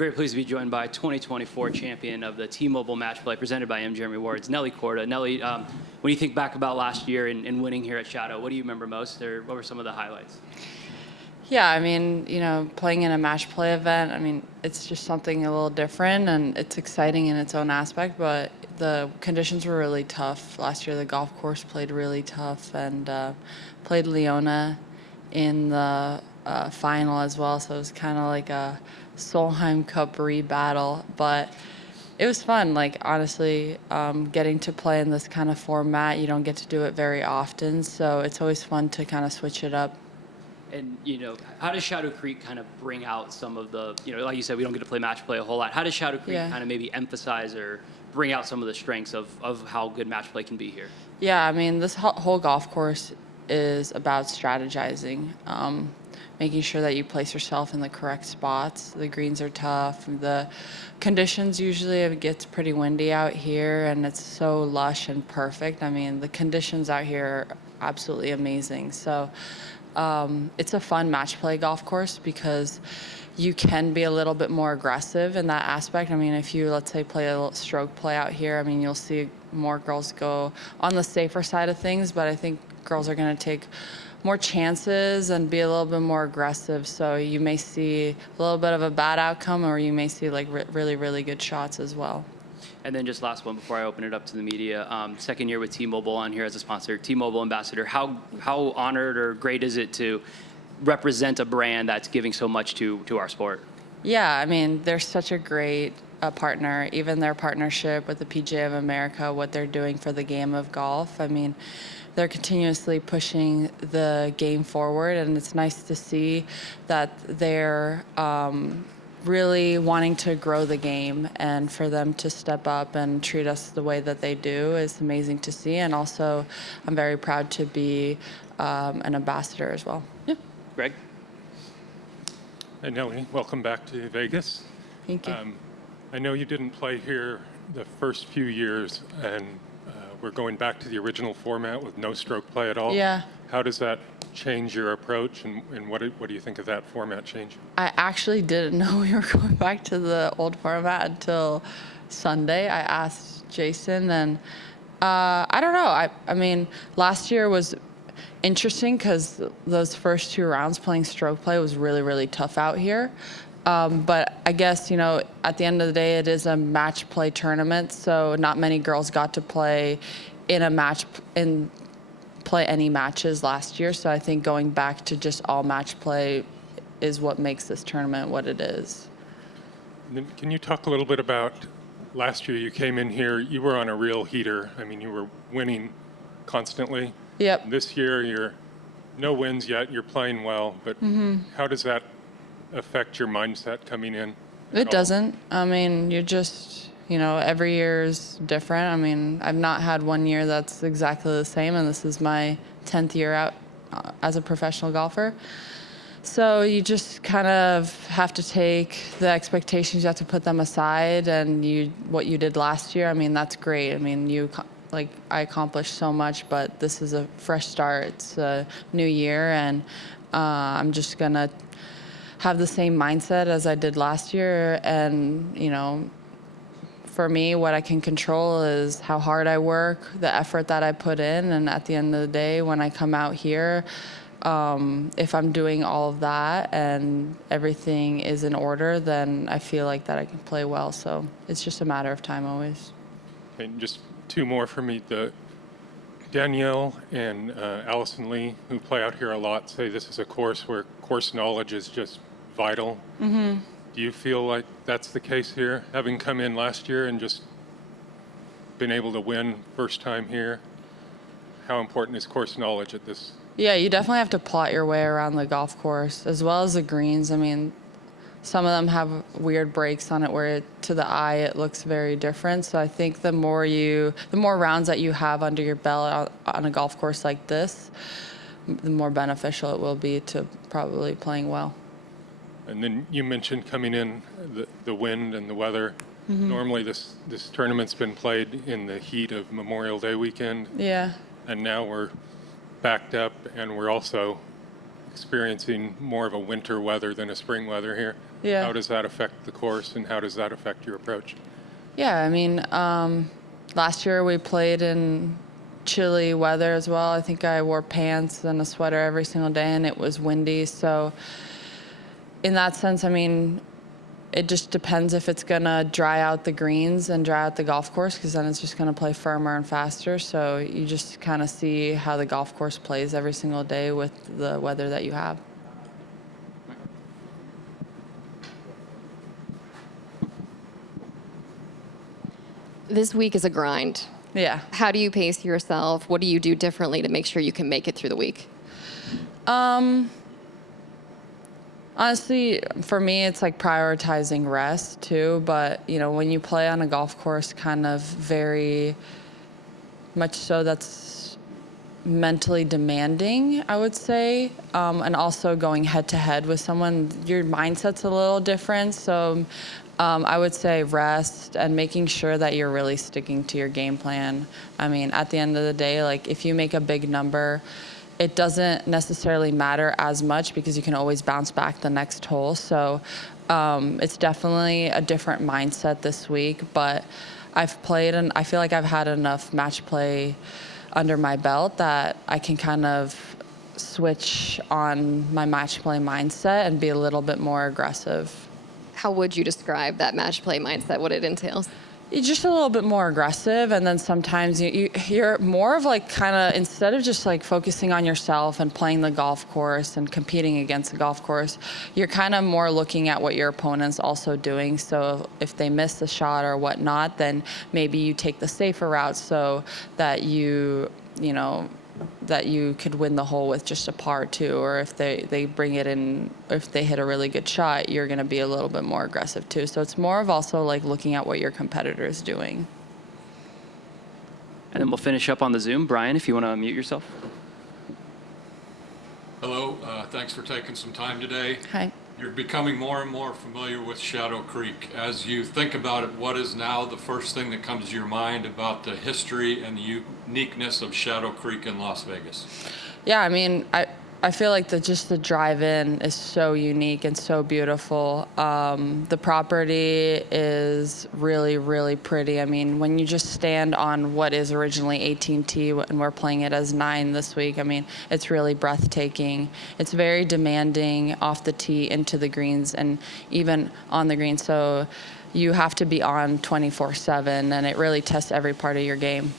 Very pleased to be joined by 2024 champion of the T-Mobile Match Play presented by Jeremy Rewards, Nelly Korda. Nelly, when you think back about last year and winning here at Shadow, what do you remember most, or what were some of the highlights? Yeah, I mean, playing in a match play event, I mean, it's just something a little different, and it's exciting in its own aspect, but the conditions were really tough. Last year, the golf course played really tough, and played Leona in the final as well, so it was kind of like a Solheim Cup battle, but it was fun. Like, honestly, getting to play in this kind of format, you don't get to do it very often, so it's always fun to kind of switch it up. And, how does Shadow Creek kind of bring out some of the, like you said, we don't get to play match play a whole lot. How does Shadow Creek kind of maybe emphasize or bring out some of the strengths of how good match play can be here? Yeah, I mean, this whole golf course is about strategizing, making sure that you place yourself in the correct spots. The greens are tough. The conditions usually, it gets pretty windy out here, and it's so lush and perfect. I mean, the conditions out here are absolutely amazing. So it's a fun match play golf course because you can be a little bit more aggressive in that aspect. I mean, if you, let's say, play a little stroke play out here, I mean, you'll see more girls go on the safer side of things, but I think girls are going to take more chances and be a little bit more aggressive. So you may see a little bit of a bad outcome, or you may see like really, really good shots as well. And then just last one before I open it up to the media. Second year with T-Mobile on here as a sponsor, T-Mobile ambassador. How honored or great is it to represent a brand that's giving so much to our sport? Yeah, I mean, they're such a great partner. Even their partnership with the PGA of America, what they're doing for the game of golf. I mean, they're continuously pushing the game forward, and it's nice to see that they're really wanting to grow the game, and for them to step up and treat us the way that they do is amazing to see. And also, I'm very proud to be an ambassador as well. Yeah. Greg? Hey, Nelly, welcome back to Vegas. Thank you. I know you didn't play here the first few years, and we're going back to the original format with no stroke play at all. Yeah. How does that change your approach, and what do you think of that format change? I actually didn't know we were going back to the old format until Sunday. I asked Jason, and I don't know. I mean, last year was interesting because those first two rounds playing stroke play was really, really tough out here. But I guess, at the end of the day, it is a match play tournament, so not many girls got to play in a match and play any matches last year. So I think going back to just all match play is what makes this tournament what it is. Can you talk a little bit about last year? You came in here, you were on a real heater. I mean, you were winning constantly. Yep. This year, you're no wins yet. You're playing well, but how does that affect your mindset coming in? It doesn't. I mean, you're just, every year is different. I mean, I've not had one year that's exactly the same, and this is my 10th year out as a professional golfer. So you just kind of have to take the expectations, you have to put them aside, and what you did last year, I mean, that's great. I mean, I accomplished so much, but this is a fresh start. It's a new year, and I'm just going to have the same mindset as I did last year. And, for me, what I can control is how hard I work, the effort that I put in. And at the end of the day, when I come out here, if I'm doing all of that and everything is in order, then I feel like that I can play well. So it's just a matter of time always. And just two more for me. Danielle and Allison Lee, who play out here a lot, say this is a course where course knowledge is just vital. Mm-hmm. Do you feel like that's the case here, having come in last year and just been able to win first time here? How important is course knowledge at this? Yeah, you definitely have to plot your way around the golf course, as well as the greens. I mean, some of them have weird breaks on it where to the eye it looks very different. So I think the more rounds that you have under your belt on a golf course like this, the more beneficial it will be to probably playing well. And then you mentioned coming in the wind and the weather. Mm-hmm. Normally this tournament's been played in the heat of Memorial Day weekend. Yeah. And now we're backed up, and we're also experiencing more of a winter weather than a spring weather here. Yeah. How does that affect the course, and how does that affect your approach? Yeah, I mean, last year we played in chilly weather as well. I think I wore pants and a sweater every single day, and it was windy. So, in that sense, I mean, it just depends if it's going to dry out the greens and dry out the golf course, because then it's just going to play firmer and faster. So, you just kind of see how the golf course plays every single day with the weather that you have. This week is a grind. Yeah. How do you pace yourself? What do you do differently to make sure you can make it through the week? Honestly, for me, it's like prioritizing rest too. But, you know, when you play on a golf course, kind of very much so that's mentally demanding, I would say. And also going head to head with someone, your mindset's a little different. So I would say rest and making sure that you're really sticking to your game plan. I mean, at the end of the day, like if you make a big number, it doesn't necessarily matter as much because you can always bounce back the next hole. So it's definitely a different mindset this week, but I've played and I feel like I've had enough match play under my belt that I can kind of switch on my match play mindset and be a little bit more aggressive. How would you describe that match play mindset, what it entails? You're just a little bit more aggressive, and then sometimes you're more of like kind of, instead of just like focusing on yourself and playing the golf course and competing against the golf course, you're kind of more looking at what your opponent's also doing. So if they miss the shot or whatnot, then maybe you take the safer route so that you know, that you could win the hole with just a par too, or if they bring it in, if they hit a really good shot, you're going to be a little bit more aggressive too. So it's more of also like looking at what your competitor is doing. And then we'll finish up on the Zoom. Brian, if you want to unmute yourself. Hello, thanks for taking some time today. Hi. You're becoming more and more familiar with Shadow Creek. As you think about it, what is now the first thing that comes to your mind about the history and the uniqueness of Shadow Creek in Las Vegas? Yeah, I mean, I feel like just the drive-in is so unique and so beautiful. The property is really, really pretty. I mean, when you just stand on what is originally 18T and we're playing it as 9 this week, I mean, it's really breathtaking. It's very demanding off the tee into the greens and even on the green. So you have to be on 24/7, and it really tests every part of your game.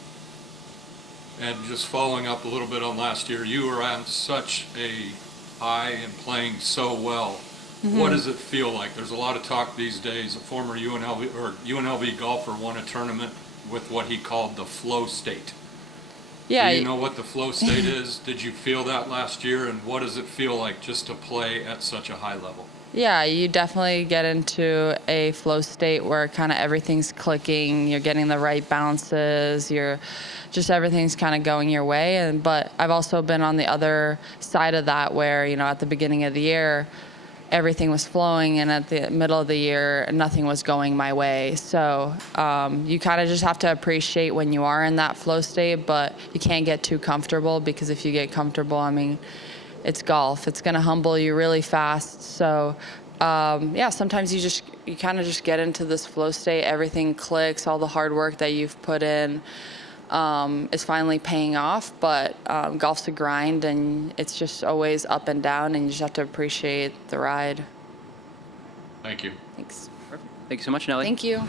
And just following up a little bit on last year, you were on such a high and playing so well. Mm-hmm. What does it feel like? There's a lot of talk these days. A former UNLV golfer won a tournament with what he called the flow state. Yeah. Do you know what the flow state is? Did you feel that last year? And what does it feel like just to play at such a high level? Yeah, you definitely get into a flow state where kind of everything's clicking, you're getting the right bounces, everything's kind of going your way. But I've also been on the other side of that where, you know, at the beginning of the year, everything was flowing, and at the middle of the year, nothing was going my way. So you kind of just have to appreciate when you are in that flow state, but you can't get too comfortable, because if you get comfortable, I mean, it's golf. It's going to humble you really fast. So, yeah, sometimes you kind of just get into this flow state. Everything clicks. All the hard work that you've put in is finally paying off. But golf's a grind, and it's just always up and down, and you just have to appreciate the ride. Thank you. Thanks. Perfect. Thank you so much, Nelly. Thank you.